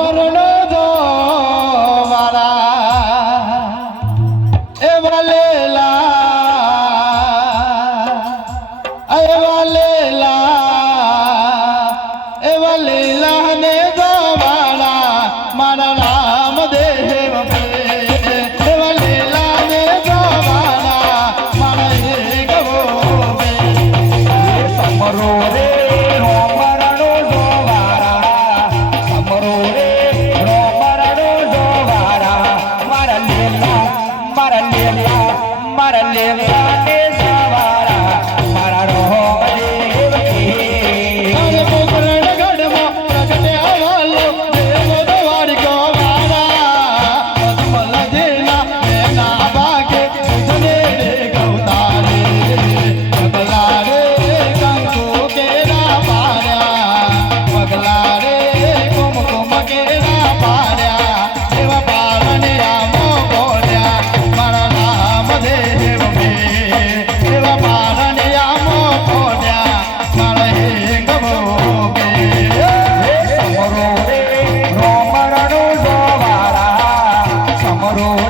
மரணம் Yeah. 어.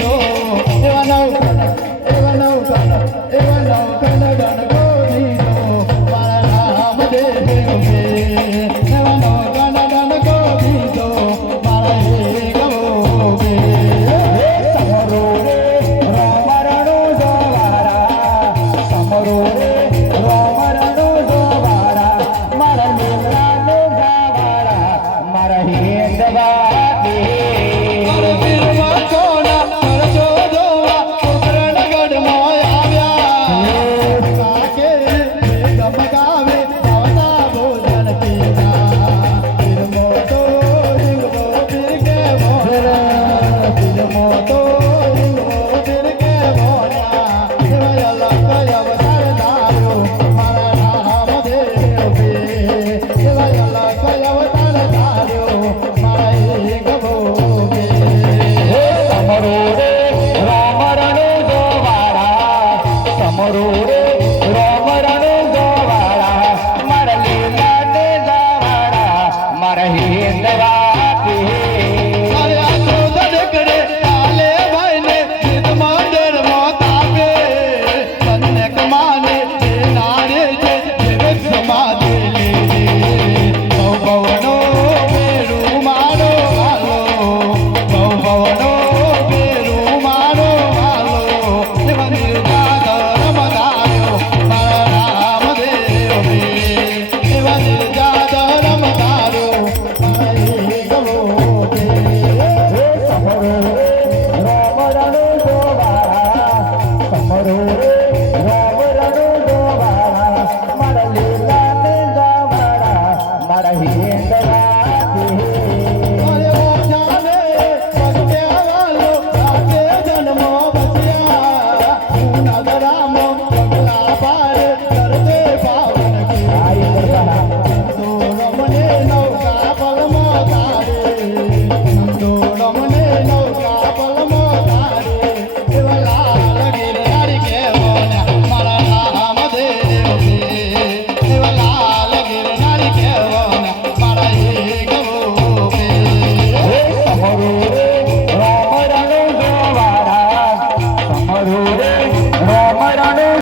Rama Rama